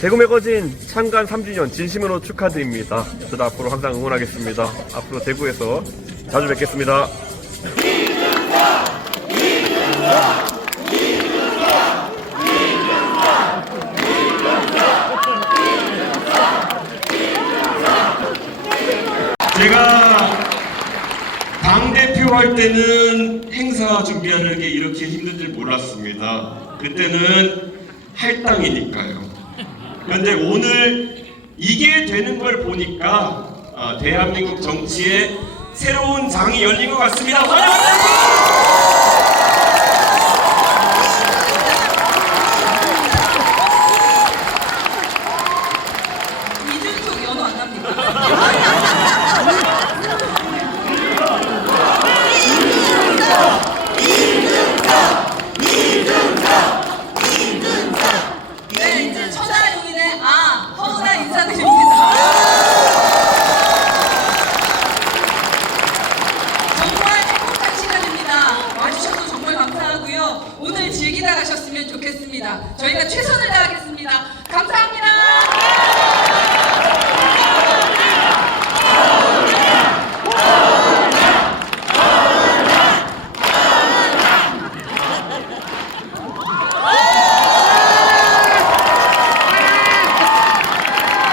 대구 매거진 창간 3주년 진심으로 축하드립니다. 저도 앞으로 항상 응원하겠습니다. 앞으로 대구에서 자주 뵙겠습니다. 제가 당대표 할 때는 행사 준비하는 게 이렇게 힘든 줄 몰랐습니다. 그때는 할당이니까요. 그런데 오늘 이게 되는 걸 보니까 대한민국 정치에 새로운 장이 열린 것 같습니다. 환영합니다. 이준석 연호 안 합니까? 네, 이제 천하용인의 허은아 인사드립니다. 정말 행복한 시간입니다. 와주셔서 정말 감사하고요. 오늘 즐기다 가셨으면 좋겠습니다. 저희가 최선을 다하겠습니다. 감사합니다.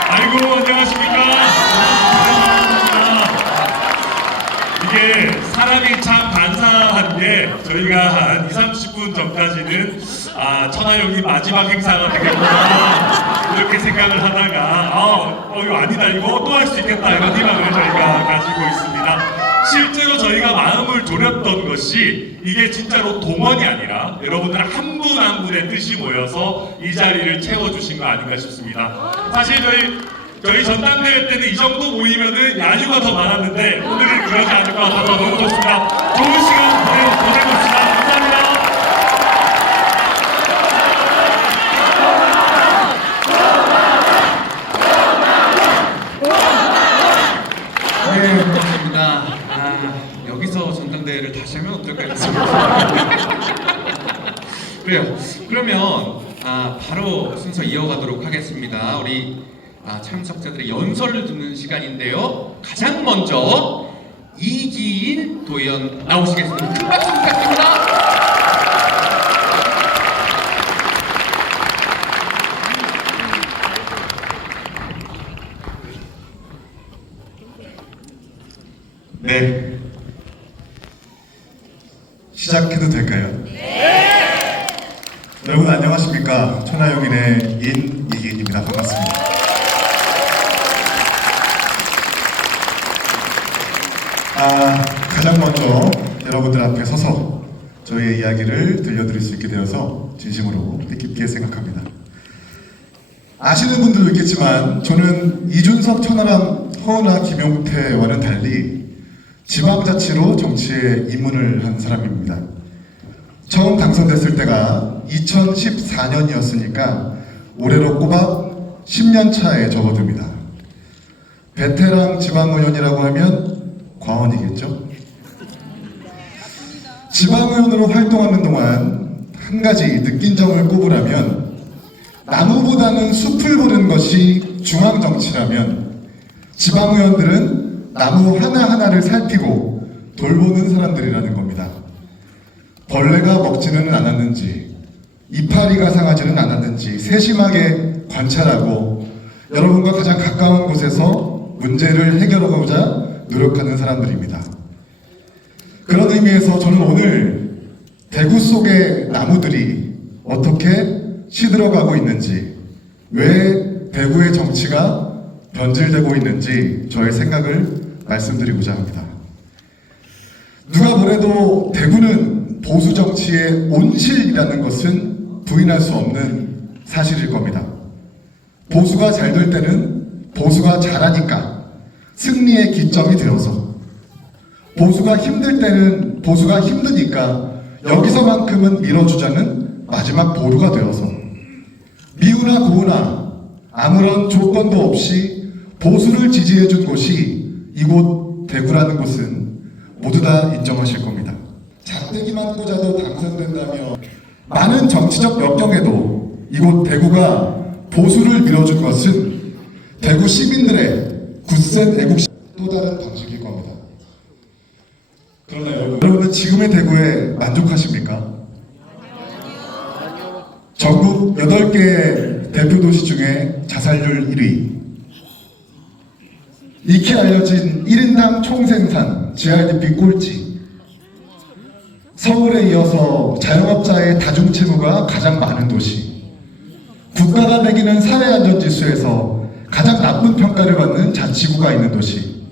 아이고, 안녕하십니까. 이게 사람이 참 간사한 게 저희가 한 20-30분 전까지는 천하용이 마지막 행사가 되겠구나 이렇게 생각을 하다가 이거 아니다, 이거 또 할 수 있겠다 이런 희망을 저희가 가지고 있습니다. 실제로 저희가 마음을 졸였던 것이 이게 진짜로 동원이 아니라 여러분들 한 분 한 분의 뜻이 모여서 이 자리를 채워주신 거 아닌가 싶습니다. 사실 저희 전당대회 때는 이 정도 모이면은 야유가 더 많았는데 오늘은 그러지 않을 것 같아서 너무 좋습니다. 좋은 시간 보내봅시다. 감사합니다. 네, 고맙습니다. 여기서 전당대회를 다시 하면 어떨까 싶습니다. 그래요. 그러면 바로 순서 이어가도록 하겠습니다. 우리 참석자들의 연설을 듣는 시간인데요. 가장 먼저 이기인 도의원 나오시겠습니다. 큰 박수 부탁드립니다. 네. 시작해도 될까요? 네! 여러분 안녕하십니까? 천하용인의 이기인입니다. 반갑습니다. 가장 먼저 여러분들 앞에 서서 저희의 이야기를 들려드릴 수 있게 되어서 진심으로 뜻깊게 생각합니다. 아시는 분들도 있겠지만 저는 이준석, 천하람, 허은하, 김용태와는 달리 지방자치로 정치에 입문을 한 사람입니다. 처음 당선됐을 때가 2014년이었으니까 올해로 꼬박 10년 차에 접어듭니다. 베테랑 지방의원이라고 하면 과언이겠죠? 지방의원으로 활동하는 동안 한 가지 느낀 점을 꼽으라면 나무보다는 숲을 보는 것이 중앙정치라면 지방의원들은 나무 하나하나를 살피고 돌보는 사람들이라는 겁니다. 벌레가 먹지는 않았는지 이파리가 상하지는 않았는지 세심하게 관찰하고 여러분과 가장 가까운 곳에서 문제를 해결하고자 노력하는 사람들입니다. 그런 의미에서 저는 오늘 대구 속의 나무들이 어떻게 시들어가고 있는지, 왜 대구의 정치가 변질되고 있는지 저의 생각을 말씀드리고자 합니다. 누가 뭐래도 대구는 보수 정치의 온실이라는 것은 부인할 수 없는 사실일 겁니다. 보수가 잘 될 때는 보수가 잘하니까 승리의 기점이 되어서, 보수가 힘들 때는 보수가 힘드니까 여기서만큼은 밀어주자는 마지막 보루가 되어서, 미우나 고우나 아무런 조건도 없이 보수를 지지해준 곳이 이곳 대구라는 곳은 모두 다 인정하실 겁니다. 작대기만 꽂아도 당선된다며 많은 정치적 역경에도 이곳 대구가 보수를 밀어준 것은 대구 시민들의 굳센 애국심 또 다른 방식일 겁니다. 그러나 여러분은 지금의 대구에 만족하십니까? 전국 8개 대표도시 중에 자살률 1위, 익히 알려진 1인당 총생산 GRDP 꼴찌, 서울에 이어서 자영업자의 다중채무가 가장 많은 도시, 국가가 매기는 사회안전지수에서 가장 나쁜 평가를 받는 자치구가 있는 도시,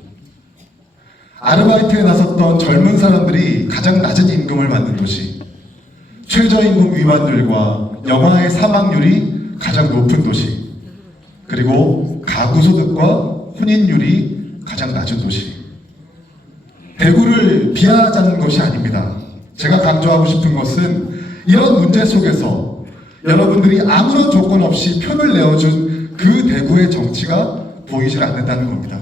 아르바이트에 나섰던 젊은 사람들이 가장 낮은 임금을 받는 도시, 최저임금 위반율과 영아의 사망률이 가장 높은 도시, 그리고 가구 소득과 혼인율이 가장 낮은 도시. 대구를 비하하자는 것이 아닙니다. 제가 강조하고 싶은 것은 이런 문제 속에서 여러분들이 아무런 조건 없이 표를 내어준 그 대구의 정치가 보이질 않는다는 겁니다.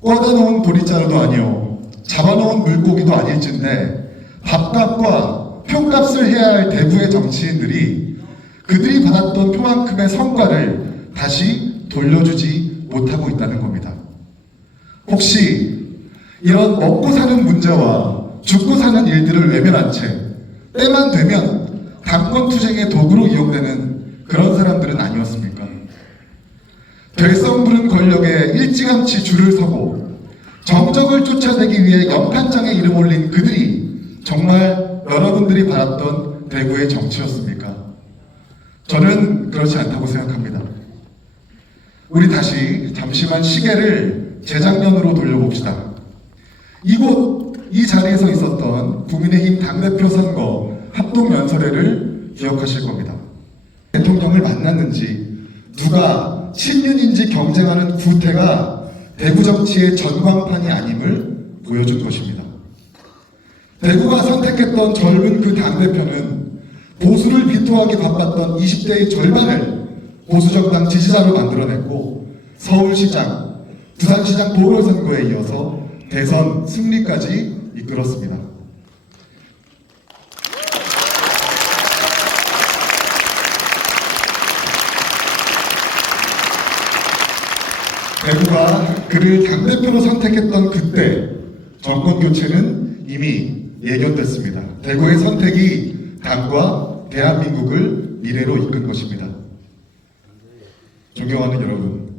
꽂아놓은 보리자루도 아니요, 잡아놓은 물고기도 아닐진데 밥값과 표값을 해야 할 대구의 정치인들이 그들이 받았던 표만큼의 성과를 다시 돌려주지 못하고 있다는 겁니다. 혹시 이런 먹고 사는 문제와 죽고 사는 일들을 외면한 채 때만 되면 당권 투쟁의 도구로 이용되는 그런 사람들은 아니었습니까? 될성 부른 권력에 일찌감치 줄을 서고 정적을 쫓아내기 위해 연판장에 이름 올린 그들이 정말 여러분들이 바랐던 대구의 정치였습니까? 저는 그렇지 않다고 생각합니다. 우리 다시 잠시만 시계를 재작년으로 돌려봅시다. 이 자리에서 있었던 국민의힘 당대표 선거 합동연설회를 기억하실 겁니다. 대통령을 만났는지 누가 친윤인지 경쟁하는 구태가 대구 정치의 전광판이 아님을 보여준 것입니다. 대구가 선택했던 젊은 그 당대표는 보수를 비토하기 바빴던 20대의 절반을 보수정당 지지자로 만들어냈고 서울시장, 부산시장 보궐선거에 이어서 대선 승리까지 이끌었습니다. 대구가 그를 당대표로 선택했던 그때 정권 교체는 이미 예견됐습니다. 대구의 선택이 당과 대한민국을 미래로 이끈 것입니다. 존경하는 여러분,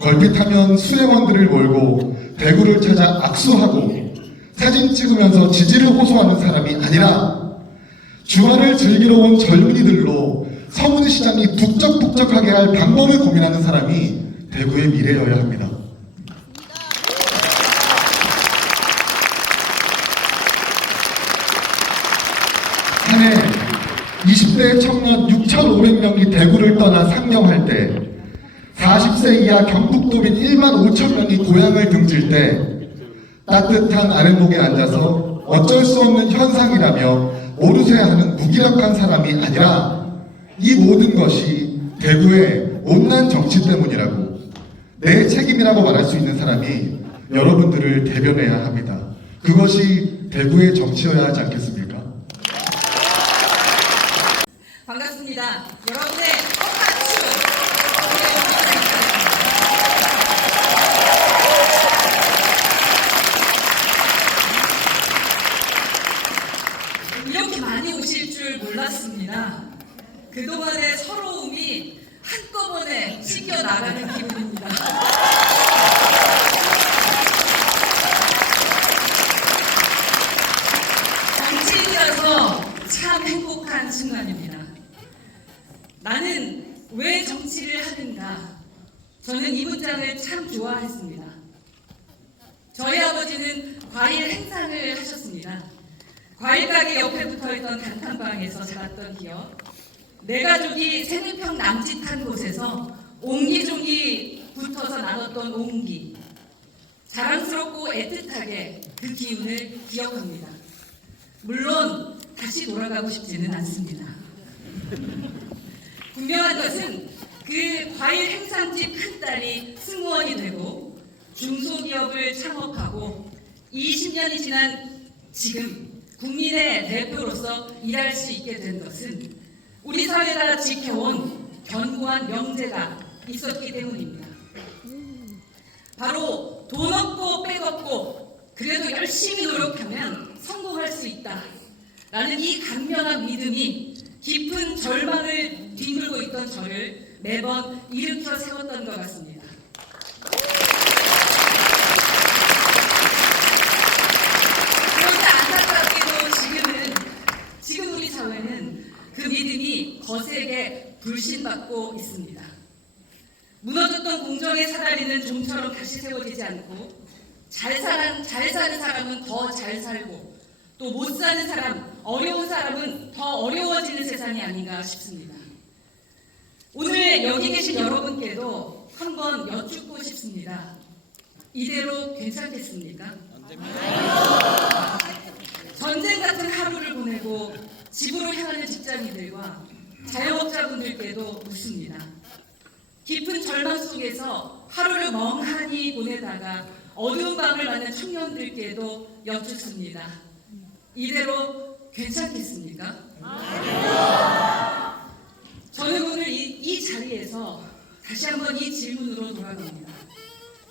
걸핏하면 수행원들을 몰고 대구를 찾아 악수하고 사진 찍으면서 지지를 호소하는 사람이 아니라 주말을 즐기러 온 젊은이들로 서문시장이 북적북적하게 할 방법을 고민하는 사람이 대구의 미래여야 합니다. 한 해 20대 청년 6,500명이 대구를 떠나 상경할 때 40세 이하 경북도민 1만 5천 명이 고향을 등질 때 따뜻한 아랫목에 앉아서 어쩔 수 없는 현상이라며 오르세야 하는 무기력한 사람이 아니라 이 모든 것이 대구의 못난 정치 때문이라고 내 책임이라고 말할 수 있는 사람이 여러분들을 대변해야 합니다. 그것이 대구의 정치여야 하지 않겠습니까? 반갑습니다. 여러분의 박수. 이렇게 많이 오실 줄 몰랐습니다. 그동안의 서러움이 한꺼번에 씻겨 나가는 기분입니다. 정치인이라서 참 행복한 순간입니다. 나는 왜 정치를 하는가? 저는 이 문장을 참 좋아했습니다. 저희 아버지는 과일 행상을 하셨습니다. 과일 가게 옆에 붙어있던 단칸방에서 자랐던 기억, 내 가족이 세네평 남짓한 곳에서 옹기종기 붙어서 나눴던 옹기, 자랑스럽고 애틋하게 그 기운을 기억합니다. 물론 다시 돌아가고 싶지는 않습니다. 분명한 것은 그 과일 행상집 큰딸이 승무원이 되고 중소기업을 창업하고 20년이 지난 지금 국민의 대표로서 일할 수 있게 된 것은 우리 사회가 지켜온 견고한 명제가 있었기 때문입니다. 바로 돈 없고 백 없고 그래도 열심히 노력하면 성공할 수 있다 라는 이 강렬한 믿음이 깊은 절망을 뒤물고 있던 저를 매번 일으켜 세웠던 것 같습니다. 그런데 안타깝게도 지금 우리 사회는 그 믿음이 거세게 불신받고 있습니다. 무너졌던 공정에 사다리는 좀처럼 다시 세워지지 않고 잘 사는 사람은 더 잘 살고 또 못 사는 사람, 어려운 사람은 더 어려워지는 세상이 아닌가 싶습니다. 오늘 여기 계신 여러분께도 한번 여쭙고 싶습니다. 이대로 괜찮겠습니까? 전쟁 같은 하루를 보내고 집으로 향하는 직장인들과 자영업자분들께도 묻습니다. 깊은 절망 속에서 하루를 멍하니 보내다가 어두운 밤을 맞는 청년들께도 여쭙습니다. 이대로 괜찮겠습니까? 저는 오늘 이 자리에서 다시 한번 이 질문으로 돌아갑니다.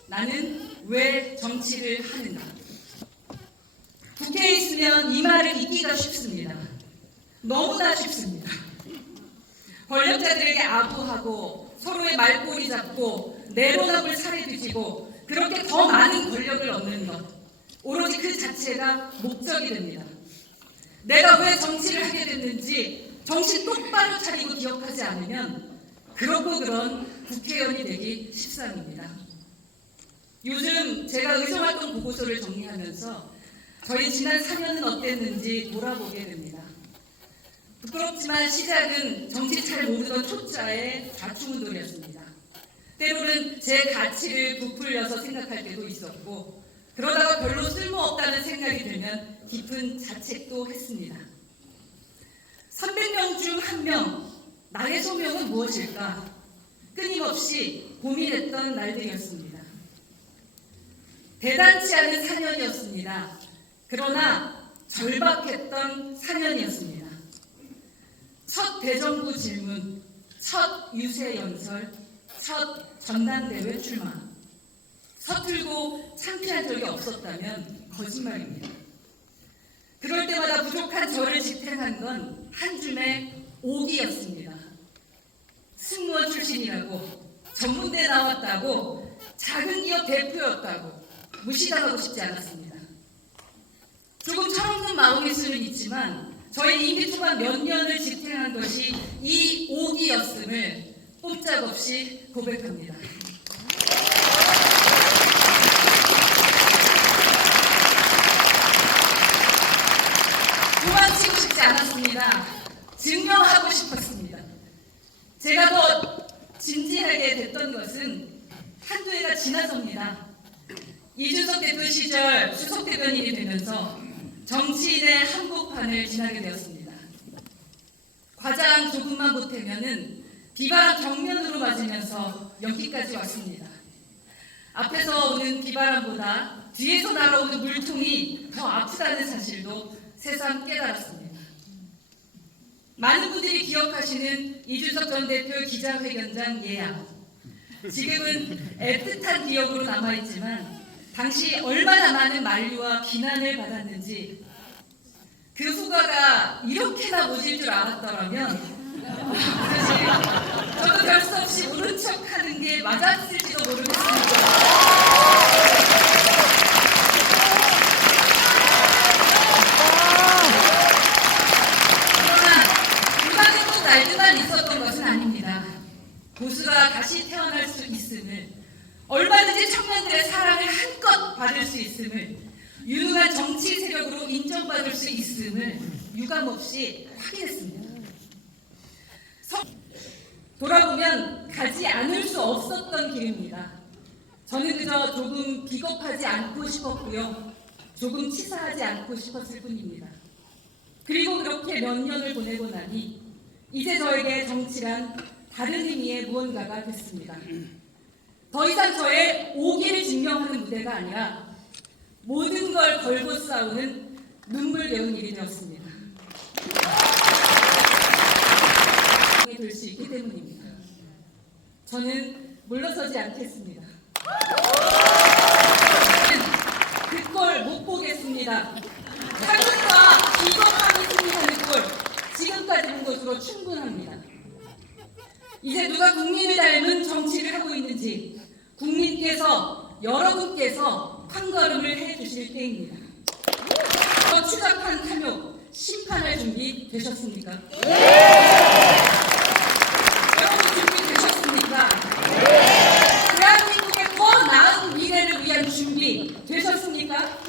나는 왜 정치를 하는가? 국회에 있으면 이 말을 잊기가 쉽습니다. 너무나 쉽습니다. 권력자들에게 아부하고 서로의 말꼬리 잡고 내로남불 살해 뒤지고 그렇게 더 많은 권력을 얻는 것, 오로지 그 자체가 목적이 됩니다. 내가 왜 정치를 하게 됐는지 정신 똑바로 차리고 기억하지 않으면 그렇고 그런 국회의원이 되기 십상입니다. 요즘 제가 의정활동 보고서를 정리하면서 저희 지난 4년은 어땠는지 돌아보게 됩니다. 부끄럽지만 시작은 정치 잘 모르던 초짜의 좌충우돌이었습니다. 때로는 제 가치를 부풀려서 생각할 때도 있었고 그러다가 별로 쓸모없다는 생각이 들면 깊은 자책도 했습니다. 300명 중 1명, 나의 소명은 무엇일까? 끊임없이 고민했던 날들이었습니다. 대단치 않은 4년이었습니다. 그러나 절박했던 4년이었습니다. 첫 대정부 질문, 첫 유세 연설, 첫 전당대회 출마. 서툴고 창피한 적이 없었다면 거짓말입니다. 그럴 때마다 부족한 저를 지탱한 건 한 줌의 오기였습니다. 승무원 출신이라고, 전문대 나왔다고, 작은 기업 대표였다고 무시당하고 싶지 않았습니다. 조금 철없는 마음일 수는 있지만 저희 임기 초반 몇 년을 지탱한 것이 이 오기였음을 꼼짝없이 고백합니다. 도망치고 싶지 않았습니다. 증명하고 싶었습니다. 제가 더 진지하게 됐던 것은 한두 해가 지나서입니다. 이준석 대표 시절 수석 대변인이 되면서 정치인의 한복판을 지나게 되었습니다. 과장 조금만 보태면은 비바람 정면으로 맞으면서 여기까지 왔습니다. 앞에서 오는 비바람보다 뒤에서 날아오는 물통이 더 아프다는 사실도 새삼 깨달았습니다. 많은 분들이 기억하시는 이준석 전 대표 기자회견장 예약. 지금은 애틋한 기억으로 남아있지만 당시 얼마나 많은 만류와 비난을 받았는지 그 후과가 이렇게나 모질 줄 알았더라면 사실 저도 별 수 없이 모른 척하는 게 맞았을지도 모르겠습니다. 날들만 있었던 것은 아닙니다. 보수가 다시 태어날 수 있음을, 얼마든지 청년들의 사랑을 한껏 받을 수 있음을, 유능한 정치 세력으로 인정받을 수 있음을 유감없이 확인했습니다. 돌아보면 가지 않을 수 없었던 길입니다. 저는 그저 조금 비겁하지 않고 싶었고요. 조금 치사하지 않고 싶었을 뿐입니다. 그리고 그렇게 몇 년을 보내고 나니 이제 저에게 정치란 다른 의미의 무언가가 됐습니다. 더 이상 저의 오기를 증명하는 무대가 아니라 모든 걸 걸고 싸우는 눈물겨운 일이 되었습니다. 될 수 있기 때문입니다. 저는 물러서지 않겠습니다. 그 꼴 못 보겠습니다. 사극과 비겁함이 승리하는 꼴 지금까지 본 것으로 충분합니다. 이제 누가 국민을 닮은 정치를 하고 있는지 국민께서 여러분께서 판가름을 해주실 때입니다. 추잡한 탐욕 심판할 준비 되셨습니까? 여러분 준비되셨습니까? 대한민국의 더 나은 미래를 위한 준비 되셨습니까?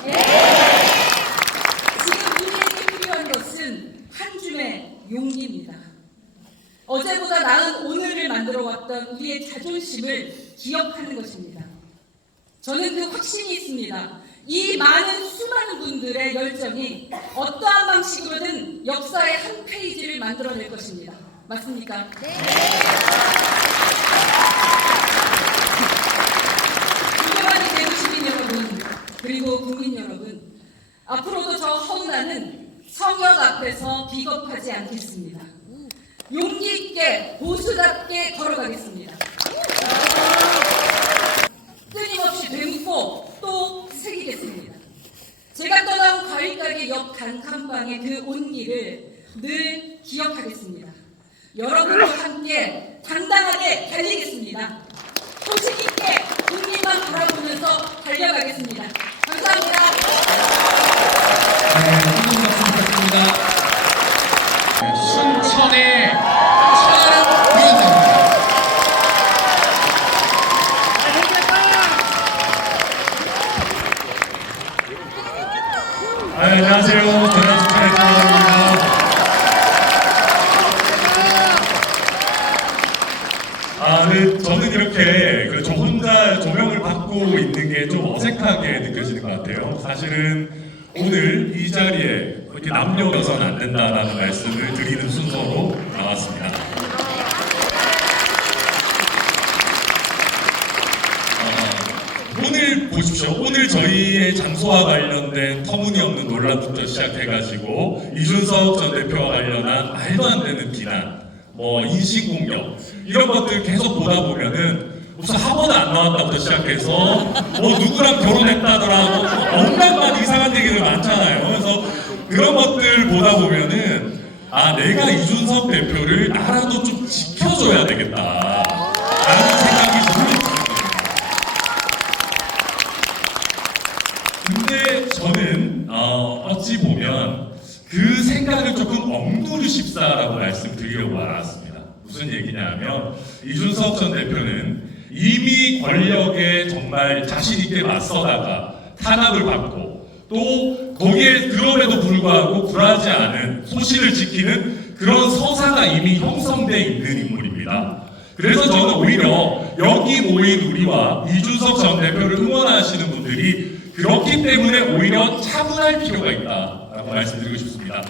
지금 우리에게 필요한 것은 한 줌의 용기입니다. 어제보다 나은 오늘을 만들어왔던 우리의 자존심을 기억하는 것입니다. 저는 그 확신이 있습니다. 이 많은 수많은 분들의 열정이 어떠한 방식으로든 역사의 한 페이지를 만들어낼 것입니다. 맞습니까? 네. 존경하는 대구 시민 여러분, 그리고 국민 여러분, 앞으로도 저 허은아는 성역 앞에서 비겁하지 않겠습니다. 용기 있게 보수답게 걸어가겠습니다. 끊임없이 되묻고 또 새기겠습니다. 제가 떠나온 과일가게 옆 단칸방의 그 온기를 늘 기억하겠습니다. 여러분과 함께 당당하게 달리겠습니다. 소식 있게 국민만 바라보면서 달려가겠습니다. 감사합니다. 네, 한분 말씀 부탁드립니다. 순천의 천하람 위원장입니다. 안녕하세요. 저는 순천의 천하람입니다. 저는 이렇게 저 혼자 조명을 받고 있는 게 좀 어색하게 느껴지는 것 같아요. 사실은 오늘 이 자리에 이렇게 남녀여서는 안 된다라는 말씀을 드리는 순서로 나왔습니다. 오늘 보십시오. 오늘 저희의 장소와 관련된 터무니없는 논란부터 시작해가지고 이준석 전 대표와 관련한 말도 안 되는 비난, 인신공격 이런 것들 계속 보다 보면은 무슨 학원 안 나왔다부터 시작해서 누구랑 결혼했다더라 온갖 만 이상한 얘기들 많잖아요. 그래서 그런 것들 보다 보면은 내가 이준석 대표를 나라도 좀 지켜줘야 되겠다라는 생각이 저는 듭니다. 근데 저는 어찌 보면 그 생각을 조금 엉두르십사라고 말씀드리려고 알았습니다. 무슨 얘기냐면 이준석 전 대표는 이미 권력에 정말 자신 있게 맞서다가 탄압을 받고 또 거기에 그럼에도 불구하고 굴하지 않은 소신을 지키는 그런 서사가 이미 형성되어 있는 인물입니다. 그래서 저는 오히려 여기 모인 우리와 이준석 전 대표를 응원하시는 분들이 그렇기 때문에 오히려 차분할 필요가 있다라고 말씀드리고 싶습니다.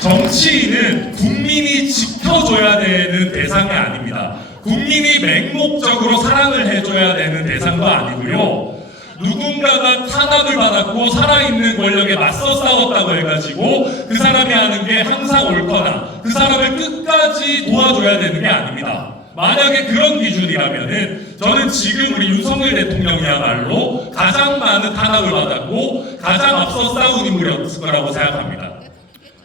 정치인은 국민이 지켜줘야 되는 대상이 아닙니다. 국민이 맹목적으로 사랑을 해줘야 되는 대상도 아니고요. 누군가가 탄압을 받았고 살아있는 권력에 맞서 싸웠다고 해가지고 그 사람이 하는 게 항상 옳거나 그 사람을 끝까지 도와줘야 되는 게 아닙니다. 만약에 그런 기준이라면은 저는 지금 우리 윤석열 대통령이야말로 가장 많은 탄압을 받았고 가장 앞서 싸운 인물이었을 거라고 생각합니다.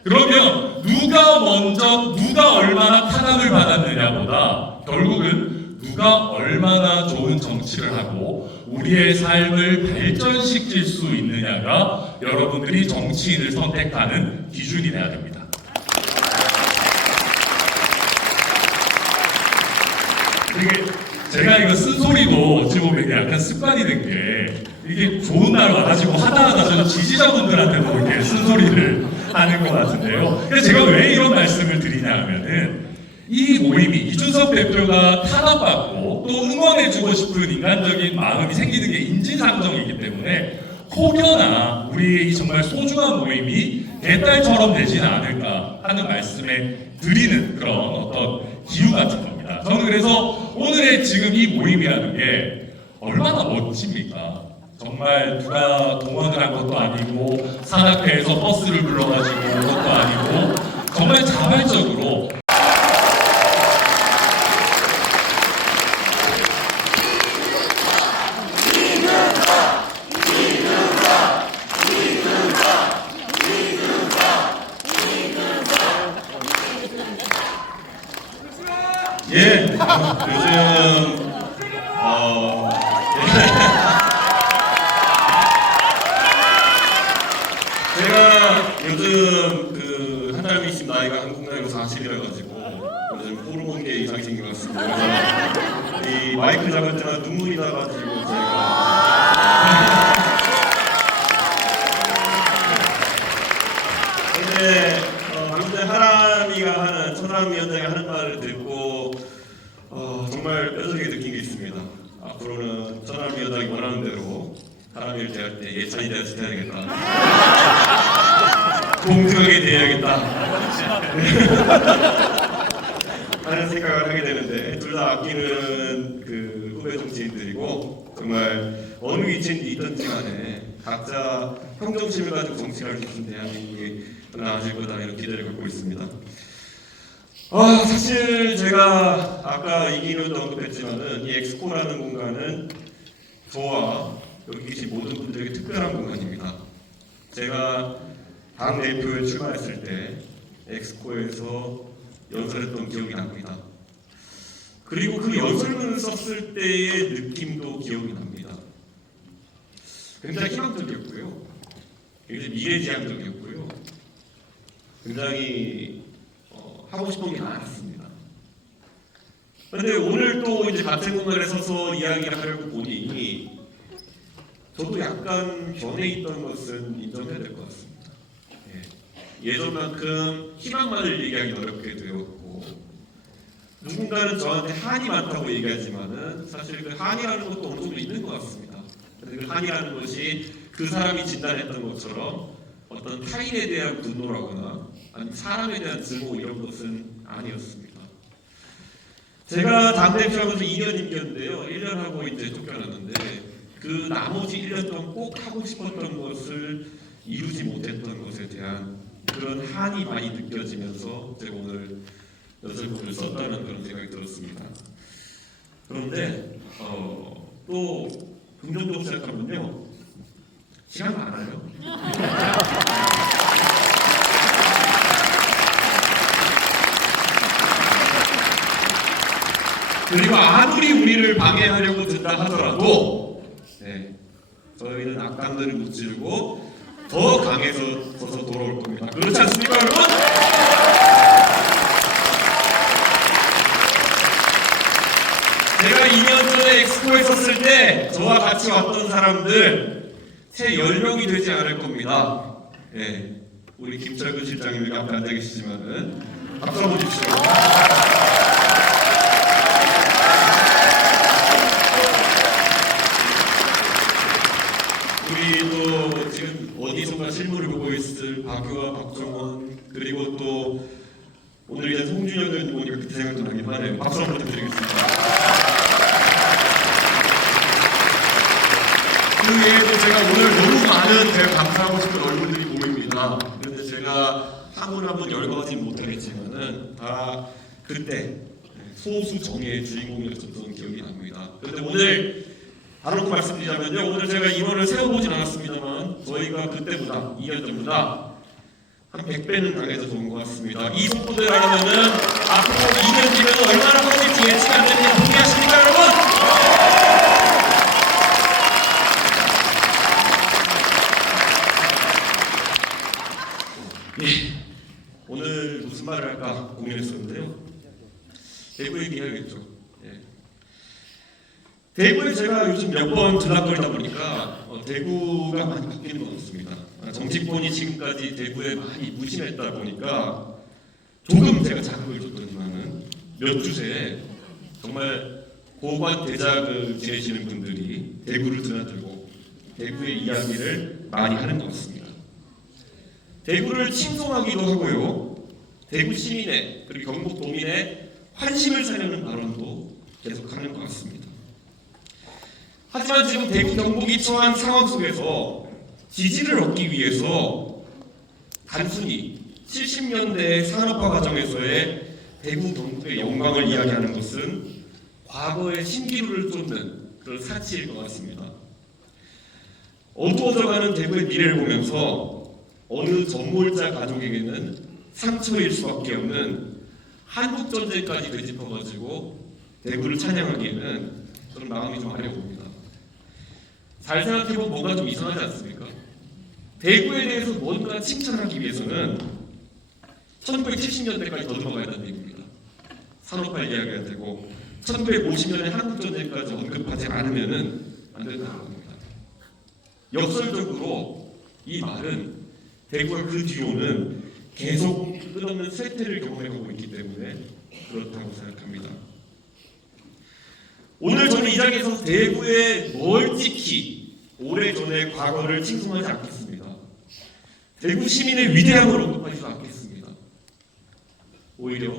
그러면 누가 얼마나 탄압을 받았느냐보다 결국은 누가 얼마나 좋은 정치를 하고 우리의 삶을 발전시킬 수 있느냐가 여러분들이 정치인을 선택하는 기준이 돼야 됩니다. 이게 제가 이거 쓴소리고 어찌 보면 이게 약간 습관이 된 게 이게 좋은 날 와가지고 하다하다 저는 지지자분들한테도 이렇게 쓴소리를 하는 것 같은데요. 근데 제가 왜 이런 말씀을 드리냐 하면은 이 모임이 이준석 대표가 탄압받고 또 응원해주고 싶은 인간적인 마음이 생기는 게 인지상정이기 때문에 혹여나 우리의 이 정말 소중한 모임이 개딸처럼 되지는 않을까 하는 말씀에 드리는 그런 어떤 기후 같은 겁니다. 저는 그래서 오늘의 지금 이 모임이라는 게 얼마나 멋집니까? 정말 누가 동원을 한 것도 아니고 산 앞에서 버스를 불러가지고 온 것도 아니고 정말 자발적으로 예, 요즘 제가 요즘 그 한 달 있으면 나이가 한국 나이로 40이라 가지고 요즘 호르몬계 이상이 생긴 것 같습니다. 그래서 이 마이크 잡을 때마다 눈물이 나가지고 제가 근데 방금 전에 하람이가 하는 천하람위원장이 하는 말을 듣고 정말 뼈저리게 느낀 게 있습니다. 앞으로는 천하람위원장이 원하는 대로 하람이를 대할 때 예찬이 대해서 대해야겠다. 공정하게 대해야겠다. 하는 생각을 하게 되는데 둘 다 아끼는 그 후배 정치인들이고 정말 어느 위치에 있든지 간에 각자 평정심을 가지고 정치를 할 수 있는 대한민국이 나아질 거다 이런 기대를 갖고 있습니다. 사실 제가 아까 이기는도 언급했지만은 이 엑스코라는 공간은 저와 여기 계신 모든 분들에게 특별한 공간입니다. 제가 당 대표에 출마했을 때 엑스코에서 연설했던 기억이 납니다. 그리고 그 연설문을 썼을 때의 느낌도 기억이 납니다. 굉장히 희망적이었고요. 굉장히 미래지향적이었고요. 굉장히 하고 싶은 게 많았습니다. 그런데 오늘 또 이제 같은 공간에 서서 이야기를 하려고 보니 저도 약간 변해 있던 것은 인정해야 될 것 같습니다. 예전만큼 희망만을 얘기하기 어렵게 되었고 누군가는 저한테 한이 많다고 얘기하지만은 사실 그 한이라는 것도 어느 정도 있는 것 같습니다. 그런데 그 한이라는 것이 그 사람이 진단했던 것처럼 어떤 타인에 대한 분노라거나 아니면 사람에 대한 증오 이런 것은 아니었습니다. 제가 당대표하면서 2년 임기였는데요. 1년 하고 이제 쫓겨났는데 그 나머지 1년 동안 꼭 하고 싶었던 것을 이루지 못했던 것에 대한 그런 한이 많이 느껴지면서 제가 오늘 연설문을 썼다는 그런 생각이 들었습니다. 그런데 또 긍정적으로 생각하면요. 시간 많아요. 그리고 아무리 우리를 방해하려고 든다 하더라도 저희는 악당들을 무찌르고 더 강해져서 돌아올 겁니다. 그렇지 않습니까, 여러분? 제가 2년 전에 엑스포에 있었을 때 저와 같이 왔던 사람들 새 10명이 되지 않을 겁니다. 우리 김철근 실장님이 앞에 앉아 계시지만은 박수 한번 주십시오. 우리도 지금 어디선가 실물을 보고 있을 박유와 박정원 그리고 또 오늘 이제 송준영 의원 보니까 그때 생각도 나긴 하네요. 박수 한번 부탁드리겠습니다. 그 외에도 제가 오늘 너무 많은 제가 감사하고 싶은 얼굴들이 보입니다. 그런데 제가 한 분 한 분 열거하지 못하겠지만은 다 그때 소수 정예의 주인공이었던 기억이 납니다. 그런데 오늘 바로 말씀드리자면요. 오늘 제가 인원을 세워보진 않았습니다만 저희가 그때보다 2년 전보다 한 100배는 강해서 좋은 것 같습니다. 이 속도대로라면은 앞으로 2년 뒤면 얼마나 커질지 예측이 안 됩니다. 동의하십니까, 여러분? 오늘 무슨 말을 할까 고민했었는데요. 대구 얘기해야겠죠. 대구에 제가 요즘 몇 번 들락거리다 보니까 대구가 많이 바뀌는 것 같습니다. 정치권이 지금까지 대구에 많이 무심했다 보니까 조금 제가 자극을 줬더니만은 몇 주새에 정말 고관 대작을 지내시는 분들이 대구를 드나들고 대구의 이야기를 많이 하는 것 같습니다. 대구를 칭송하기도 하고요. 대구 시민의 그리고 경북 도민의 환심을 사려는 발언도 계속하는 것 같습니다. 하지만 지금 대구 경북이 처한 상황 속에서 지지를 얻기 위해서 단순히 70년대 산업화 과정에서의 대구 경북의 영광을 이야기하는 것은 과거의 신기루를 쫓는 그런 사치일 것 같습니다. 어두워져가는 대구의 미래를 보면서 어느 전몰자 가족에게는 상처일 수밖에 없는 한국전쟁까지 되짚어가지고 대구를 찬양하기에는 저는 마음이 좀 아려옵니다. 잘 생각해보면 뭔가 좀 이상하지 않습니까? 대구에 대해서 뭔가 칭찬하기 위해서는 1970년대까지 더 들어가야 한다는 얘기입니다. 산업화 이야기가 되고 1950년에 한국전쟁까지 언급하지 않으면은 안 된다는 겁니다. 역설적으로 이 말은 대구가 그 뒤로는 계속 끝없는 쇠퇴를 경험해오고 있기 때문에 그렇다고 생각합니다. 오늘 저는 이 자리에서 대구의 멀찍이 오래전의 과거를 칭송하지 않겠습니다. 대구 시민의 위대함을 언급하지도 않겠습니다. 오히려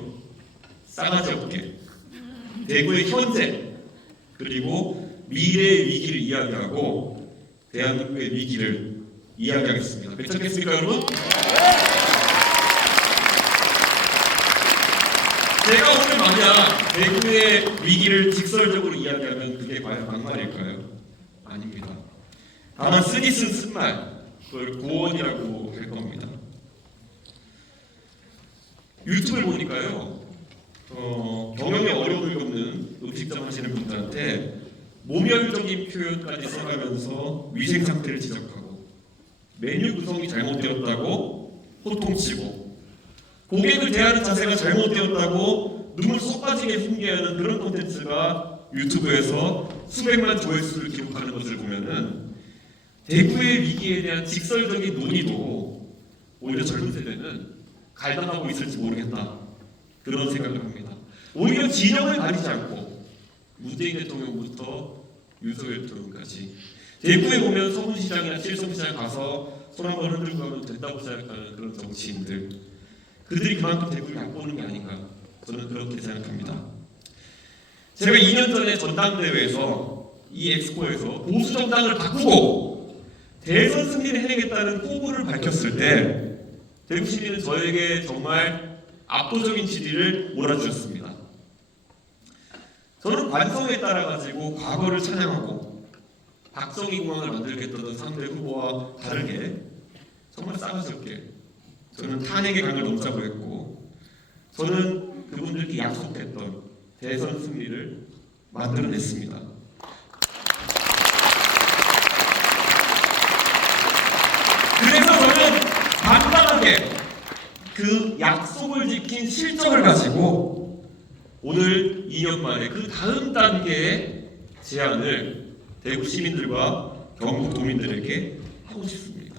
싸가지 없게 대구의 현재 그리고 미래의 위기를 이야기하고 대한민국의 위기를 이야기하겠습니다. 괜찮겠습니까, 여러분? 제가 오늘 만약 대구의 위기를 직설적으로 이야기하면 그게 과연 막말일까요? 아닙니다. 다만 쓰니 쓴 쓴말, 그걸 고언이라고 할 겁니다. 유튜브를 보니까요, 경영에 어려움을 겪는 음식점 하시는 분들한테 모멸적인 표현까지 써가면서 위생 상태를 지적하고 메뉴 구성이 잘못되었다고 호통치고 고객을 대하는 자세가 잘못되었다고 눈물 쏙 빠지게 흉계하는 그런 콘텐츠가 유튜브에서 수백만 조회수를 기록하는 것을 보면은 대구의 위기에 대한 직설적인 논의도 오히려 젊은 세대는 갈당하고 있을지 모르겠다 그런 생각을 합니다. 오히려 진영을 가리지 않고 문재인 대통령부터 윤석열 대통령까지 대구에 오면 서문시장이나 칠성시장 가서 손 한번 흔들고 하면 된다고 생각하는 그런 정치인들, 그들이 그만큼 대구를 안 보는 게 아닌가, 저는 그렇게 생각합니다. 제가 2년 전에 전당대회에서 이 엑스포에서 보수 정당을 바꾸고 대선 승리를 해내겠다는 포부를 밝혔을 때 대구 시민은 저에게 정말 압도적인 지지를 몰아주셨습니다. 저는 관성에 따라 가지고 과거를 찬양하고 박정희 공항을 만들겠다던 상대 후보와 다르게 정말 싸가지 없게 저는 탄핵의 강을 넘자고 했고, 저는 그분들께 약속했던 대선 승리를 만들어냈습니다. 그래서 저는 당당하게 그 약속을 지킨 실적을 가지고 오늘 2년 만에 그 다음 단계의 제안을 대구 시민들과 경북 도민들에게 하고 싶습니다.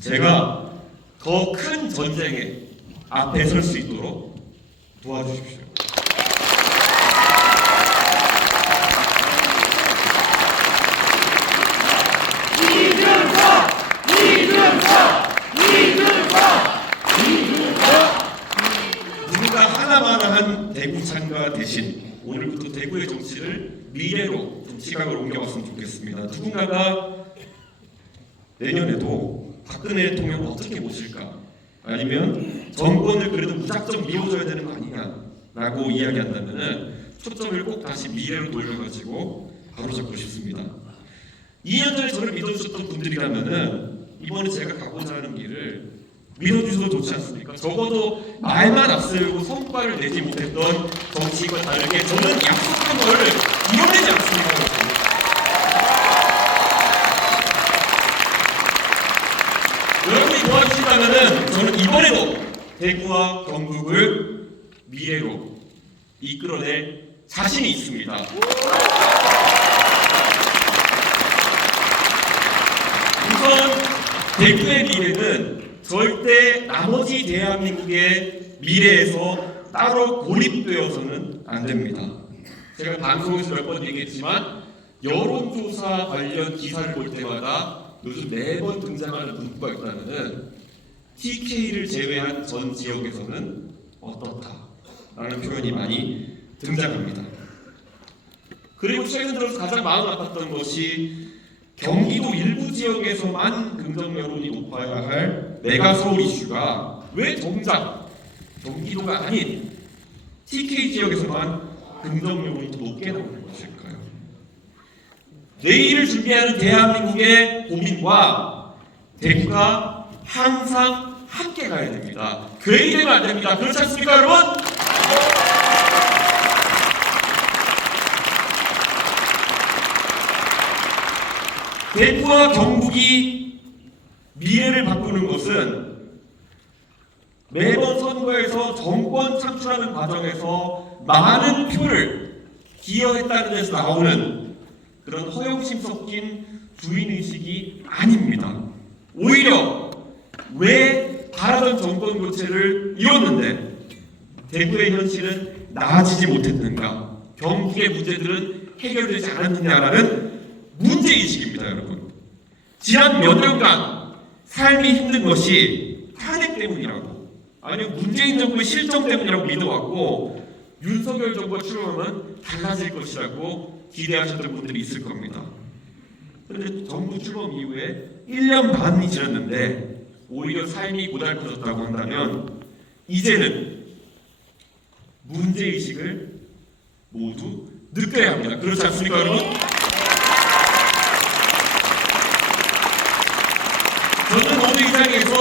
제가 더 큰 전쟁의 앞에 설 수 있도록 도와주십시오. 누군가 하나마나한 대구 창가 대신 오늘부터 대구의 정치를 미래로 좀 시각을 옮겨왔으면 좋겠습니다. 누군가가 내년에도 박근혜 대통령을 어떻게 모실까, 아니면 정권을 그래도 무작정 미워줘야 되는 거 아니냐라고 이야기한다면은 초점을 꼭 다시 미래로 돌려가지고 바로잡고 싶습니다. 2년 전에 저를 믿어주셨던 분들이라면은 이번에 제가 가고자 하는 길을 믿어주셔도 좋지 않습니까? 적어도 말만 앞세우고 성과를 내지 못했던 정치인과 다르게 저는 약속한 걸 이뤄내지 않습니다. 여러분이 도와주신다면은 저는 이번에도 대구와 경북을 미래로 이끌어낼 자신이 있습니다. 우선 대구의 미래는 절대 나머지 대한민국의 미래에서 따로 고립되어서는 안 됩니다. 제가 방송에서 몇 번 얘기했지만 여론조사 관련 기사를 볼 때마다 요즘 매번 등장하는 문구가 있다면은 TK를 제외한 전 지역에서는 어떻다라는 표현이 많이 등장합니다. 그리고 최근 들어서 가장 마음 아팠던 것이 경기도 일부 지역에서만 긍정 여론이 높아야 할 메가서울 이슈가 왜 정작 경기도가 아닌 TK 지역에서만 긍정 여론이 더 높게 나오는 것일까요? 내일을 준비하는 대한민국의 고민과 대구가 항상 함께 가야 됩니다. 괴이되면 안 됩니다. 그렇지 않습니까, 여러분? 대구와 경북이 미래를 바꾸는 것은 매번 선거에서 정권 창출하는 과정에서 많은 표를 기여했다는 데서 나오는 그런 허영심 섞인 주인의식이 아닙니다. 오히려 왜 바라던 정권 교체를 이뤘는데 대구의 현실은 나아지지 못했는가, 경북의 문제들은 해결되지 않았느냐라는 문제의식입니다, 여러분. 지난 몇 년간 삶이 힘든 것이 탄핵 때문이라고, 아니면 문재인 정부의 실정 때문이라고 믿어왔고, 윤석열 정부가 출범하면 달라질 것이라고 기대하셨던 분들이 있을 겁니다. 그런데 정부 출범 이후에 1년 반이 지났는데 오히려 삶이 고달퍼졌다고 한다면 이제는 문제의식을 모두 느껴야 합니다. 그렇지 않습니까, 여러분? 저는 오늘 이 자리에서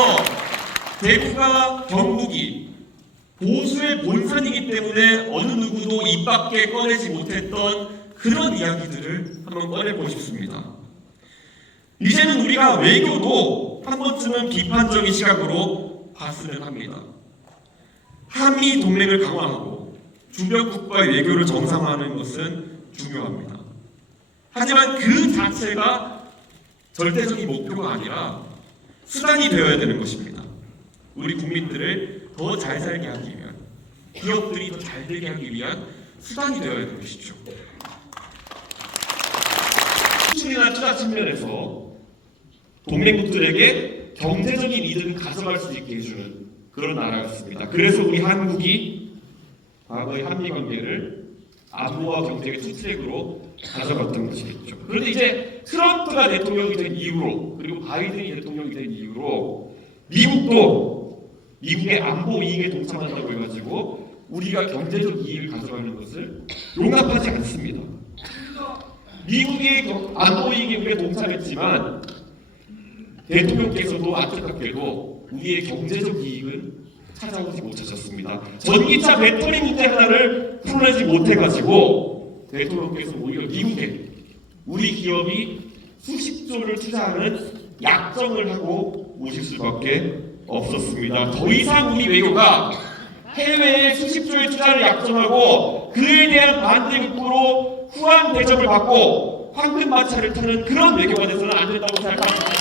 대구가 경북이 보수의 본산이기 때문에 어느 누구도 입 밖에 꺼내지 못했던 그런 이야기들을 한번 꺼내보고 싶습니다. 이제는 우리가 외교도 한 번쯤은 비판적인 시각으로 봤으면 합니다. 한미 동맹을 강화하고 주변국과의 외교를 정상화하는 것은 중요합니다. 하지만 그 자체가 절대적인 목표가 아니라 수단이 되어야 되는 것입니다. 우리 국민들을 더 잘 살게 하기 위한, 기업들이 더 잘 되게 하기 위한 수단이 되어야 되는 것이죠. 수출이나 투자 측면에서 동맹국들에게 경제적인 이득을 가져갈 수 있게 해주는 그런 나라였습니다. 그래서 우리 한국이 과거의 한미 관계를 안보와 경제의 투트랙으로 가져갔던 것이겠죠. 그런데 이제 트럼프가 대통령이 된 이후로, 그리고 바이든이 대통령이 된 이후로 미국도 미국의 안보 이익에 동참한다고 해가지고 우리가 경제적 이익을 가져가는 것을 용납하지 않습니다. 미국의 안보 이익에 우리가 동참했지만 대통령께서도 안타깝게도 우리의 경제적 이익은 찾아오지 못하셨습니다. 전기차 배터리 문제 하나를 풀어내지 못해가지고 대통령께서 오히려 미국에 우리 기업이 수십조를 투자하는 약정을 하고 오실 수밖에 없었습니다. 더 이상 우리 외교가 해외에 수십조의 투자를 약정하고 그에 대한 반대 극부로 후한 대접을 받고 황금 마차를 타는 그런 외교가 돼서는 안 된다고 생각합니다.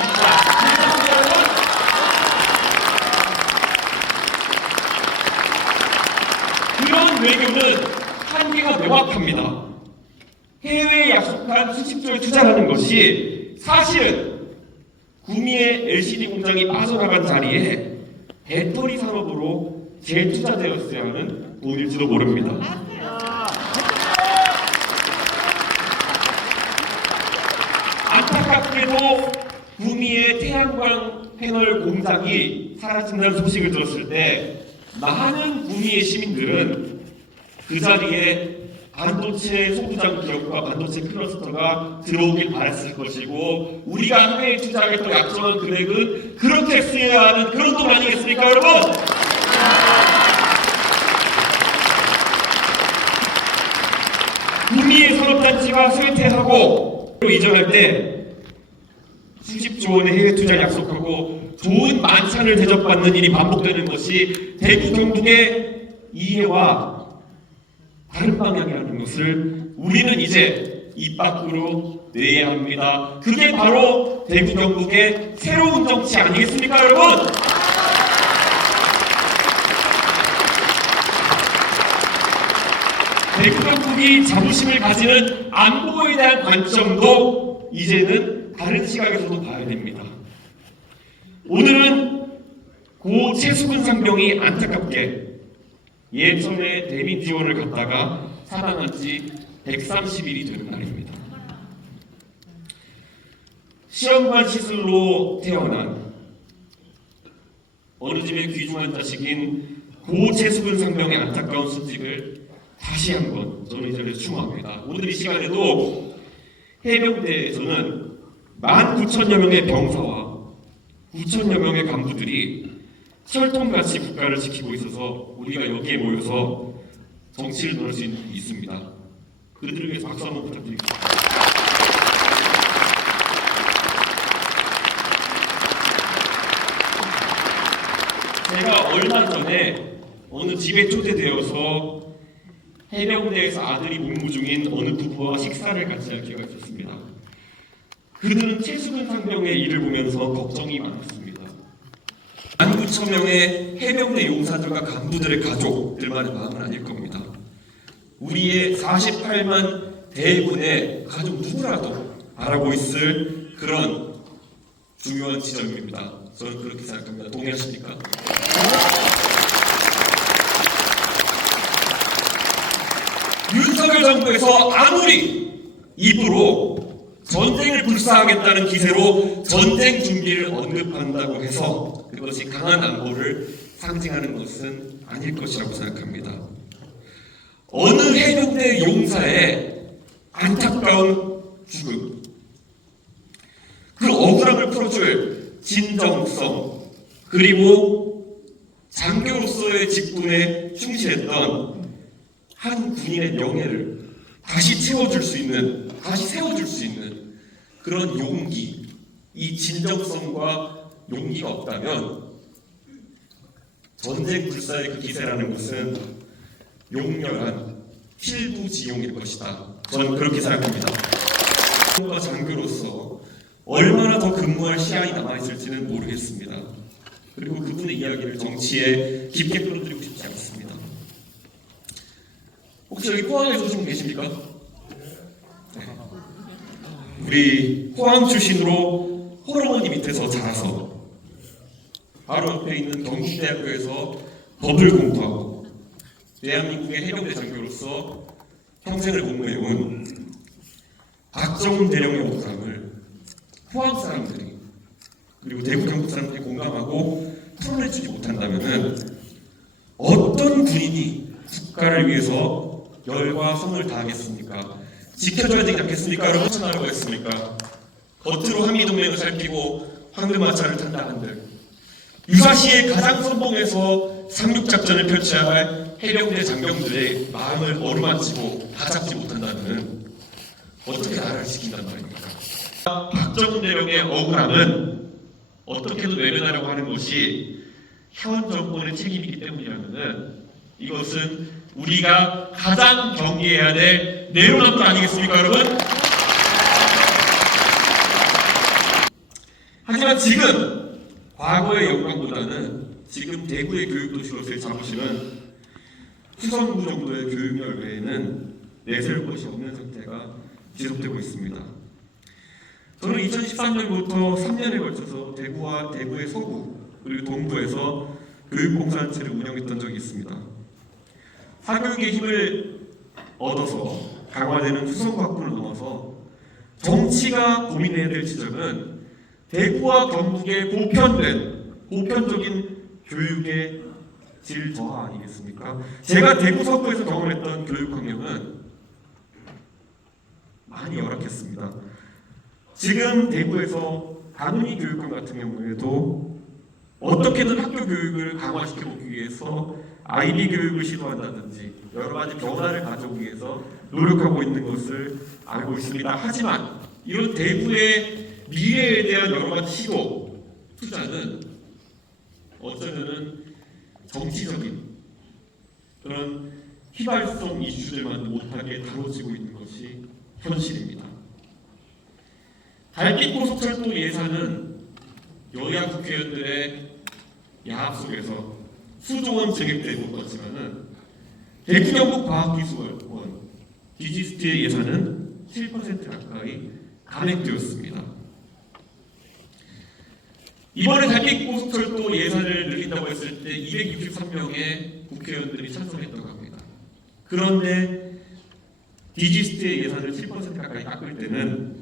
그런 외교는 한계가 명확합니다. 해외에 약속한 수십조의 투자라는 것이 사실은 구미의 LCD 공장이 빠져나간 자리에 배터리 산업으로 재투자되었어야 하는 돈일지도 모릅니다. 안타깝게도 구미의 태양광 패널 공장이 사라진다는 소식을 들었을 때 많은 구미의 시민들은 그 자리에 반도체 소부장 기업과 반도체 클러스터가 들어오길 바랐을 것이고, 우리가 해외에 투자하겠다고 약정한 금액은 그렇게 쓰여야 하는 그런 돈 아니겠습니까, 여러분? 구미의 산업단지가 쇠퇴하고 이전할 때 수십조 원의 해외 투자 약속하고 좋은 만찬을 대접받는 일이 반복되는 것이 대구 경북의 이해와 다른 방향이라는 것을 우리는 이제 입 밖으로 내야 합니다. 그게 바로 대구 경북의 새로운 정치 아니겠습니까, 여러분? 대구 경북이 자부심을 가지는 안보에 대한 관점도 이제는 다른 시각에서도 봐야 됩니다. 오늘은 고 최수근 상병이 안타깝게 예천에 대민 지원을 갔다가 사망한 지 130일이 되는 날입니다. 시험관 시술로 태어난 어느 집의 귀중한 자식인 고 최수근 상병의 안타까운 순직을 다시 한번 저는 이 자리에서 추모합니다. 오늘 이 시간에도 해병대에서는 19,000여 명의 병사와 9,000여 명의 간부들이 철통같이 국가를 지키고 있어서 우리가 여기에 모여서 정치를 넣을 수 있습니다. 그들을 위해서 박수 한번 부탁드립니다. 제가 얼마 전에 어느 집에 초대되어서 해병대에서 아들이 복무 중인 어느 부부와 식사를 같이 할 기회가 있었습니다. 그들은 최수근 상병의 일을 보면서 걱정이 많았습니다. 19,000명의 해병대 용사들과 간부들의 가족들만의 마음은 아닐 겁니다. 우리의 48만 대군의 가족 누구라도 바라고 있을 그런 중요한 지점입니다. 저는 그렇게 생각합니다. 동의하십니까? 윤석열 정부에서 아무리 입으로 전쟁을 불사하겠다는 기세로 전쟁 준비를 언급한다고 해서 그것이 강한 안보를 상징하는 것은 아닐 것이라고 생각합니다. 어느 해병대 용사의 안타까운 죽음, 그 억울함을 풀어줄 진정성, 그리고 장교로서의 직분에 충실했던 한 군인의 명예를 다시 채워줄 수 있는, 다시 세워줄 수 있는 그런 용기, 이 진정성과 용기가 없다면 전쟁 불사의 그 기세라는 것은 용렬한 필부지용일 것이다. 저는 그렇게 생각합니다. 장교로서 얼마나 더 근무할 시간이 남아있을지는 모르겠습니다. 그리고 그분의 이야기를 정치에 깊게 끌어들이고 싶지 않습니다. 혹시 여기 포항에서 오신 분 계십니까? 네. 우리 포항 출신으로 호르몬이 밑에서 자라서 바로 옆에 있는 경기대학교에서 법을 공부하고 대한민국의 해병대 장교로서 평생을 공부해온 박정훈 대령의 억울함을 포항 사람들이 그리고 대구 경북 사람들이 공감하고 풀어내주지 못한다면은 어떤 군인이 국가를 위해서 열과 성을 다하겠습니까? 지켜줘야 되지 않겠습니까? 여러분 천하라고 했습니까? 겉으로 한미동맹을 살피고 황금마차를 탄다 한들 유사시에 가장 선봉해서 상륙작전을 펼쳐야 할 해병대 장병들의 마음을 어루만지고 다잡지 못한다면 어떻게 나라를 지킨단 말입니까? 박정훈 대령의 억울함은 어떻게든 외면하려고 하는 것이 현 정권의 책임이기 때문이라면 이것은 우리가 가장 경계해야 될 내로남불 아니겠습니까, 여러분? 하지만 지금 과거의 영광보다는 지금 대구의 교육도시로서의 자부심은 수성구 정도의 교육열 외에는 내세울 것이 없는 상태가 지속되고 있습니다. 저는 2013년부터 3년에 걸쳐서 대구와 대구의 서구 그리고 동부에서 교육봉사단체를 운영했던 적이 있습니다. 사교육의 힘을 얻어서 강화되는 수성구 학부를 넘어서 정치가 고민해야 될 지점은 대구와 경북의 보편적인 교육의 질 저하 아니겠습니까? 제가 대구 서구에서 경험했던 교육 환경은 많이 열악했습니다. 지금 대구에서 단원이 교육감 같은 경우에도 어떻게든 학교 교육을 강화시켜보기 위해서 아이비 교육을 시도한다든지 여러 가지 변화를 가져오기 위해서 노력하고 있는 것을 알고 있습니다. 하지만 이런 대구의 미래에 대한 여러 가지 시도, 투자는 어쩌면은 정치적인 그런 휘발성 이슈들만 못하게 다뤄지고 있는 것이 현실입니다. 달빛 고속철도 예산은 여야 국회의원들의 야합 속에서 수조원 증액되고 있지만은 대구 경북 과학기술원 디지스트의 예산은 7% 가까이 감액되었습니다. 이번에 달빛 고속철도 예산을 늘린다고 했을 때 263명의 국회의원들이 찬성했다고 합니다. 그런데 디지스트의 예산을 7% 가까이 깎을 때는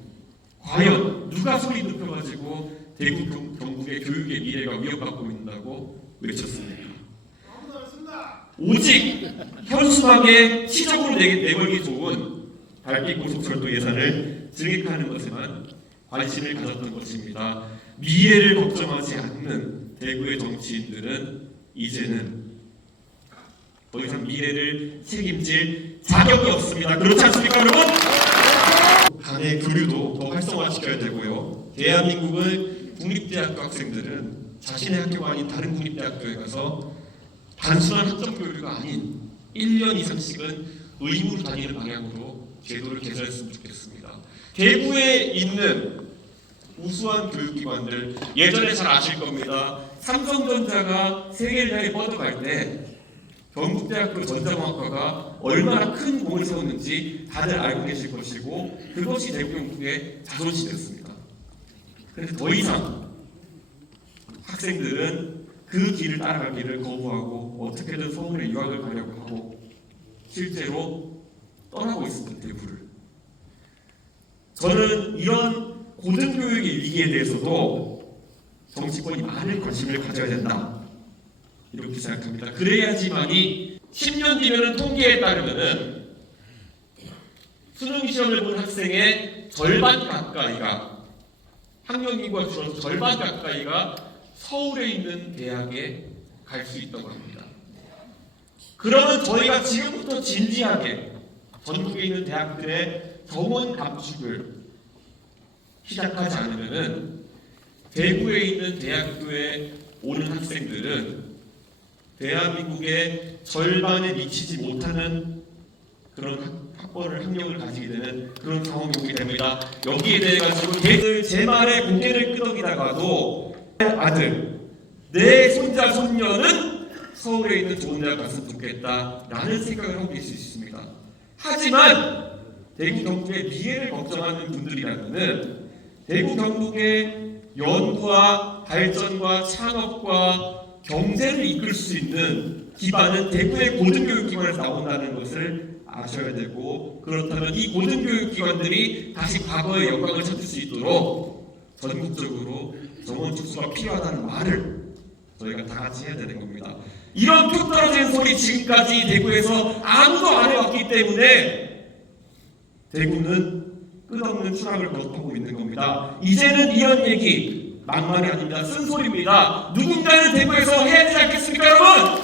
과연 누가 소리 높여가지고 대구 경북의 교육의 미래가 위협받고 있다고 외쳤습니까? 오직 현수막에 시적으로 내걸기 좋은 달빛 고속철도 예산을 증액하는 것에만 관심을 가졌던 것입니다. 미래를 걱정하지 않는 대구의 정치인들은 이제는 더 이상 미래를 책임질 자격이 없습니다. 그렇지 않습니까, 여러분? 간의 교류도 더 활성화시켜야 되고요. 대한민국의 국립대학교 학생들은 자신의 학교가 아닌 다른 국립대학교에 가서 단순한 학점 교류가 아닌 1년 이상씩은 의무로 다니는 방향으로 제도를 개선했으면 좋겠습니다. 대구에 있는 우수한 교육기관들, 예전에 잘 아실 겁니다. 삼성전자가 세계를 향해 뻗어갈 때 경북대학교 전자공학과가 얼마나 큰 공을 세웠는지 다들 알고 계실 것이고, 그것이 대구 경북의 자존심이었습니다. 그런데 더 이상 학생들은 그 길을 따라가기를 거부하고 어떻게든 서울에 유학을 가려고 하고 실제로 떠나고 있습니다. 대구를. 저는 이런 고등교육의 위기에 대해서도 정치권이 많은 관심을 가져야 된다, 이렇게 생각합니다. 그래야지만이 10년 뒤면은 통계에 따르면은 수능 시험을 본 학생의 절반 가까이가, 학령 인구가 줄어서 절반 가까이가 서울에 있는 대학에 갈 수 있다고 합니다. 그러면 저희가 지금부터 진지하게 전국에 있는 대학들의 정원 감축을 시작하지 않으면은 대구에 있는 대학교에 오는 학생들은 대한민국의 절반에 미치지 못하는 그런 학력을 가지게 되는 그런 상황이 오게 됩니다. 여기에 대해 가지고 걔들 제 말에 고개를 끄덕이다가도 아들, 내 손자 손녀는 서울에 있는 좋은 대학 갔으면 좋겠다라는 생각을 하고 계실 수 있습니다. 하지만 대구 경북의 미래를 걱정하는 분들이라면은 대구 경북의 연구와 발전과 창업과 경제를 이끌 수 있는 기반은 대구의 고등교육기관에서 나온다는 것을 아셔야 되고, 그렇다면 이 고등교육기관들이 다시 과거의 영광을 찾을 수 있도록 전국적으로 정원 축소가 필요하다는 말을 저희가 다 같이 해야 되는 겁니다. 이런 툭 떨어지는 소리 지금까지 대구에서 아무도 안 해왔기 때문에 대구는 끝없는 추락을 거듭하고 있는 겁니다. 이제는 이런 얘기 막말이 아닙니다. 쓴소리입니다. 누군가는 대구에서 해야 되지 않겠습니까, 여러분?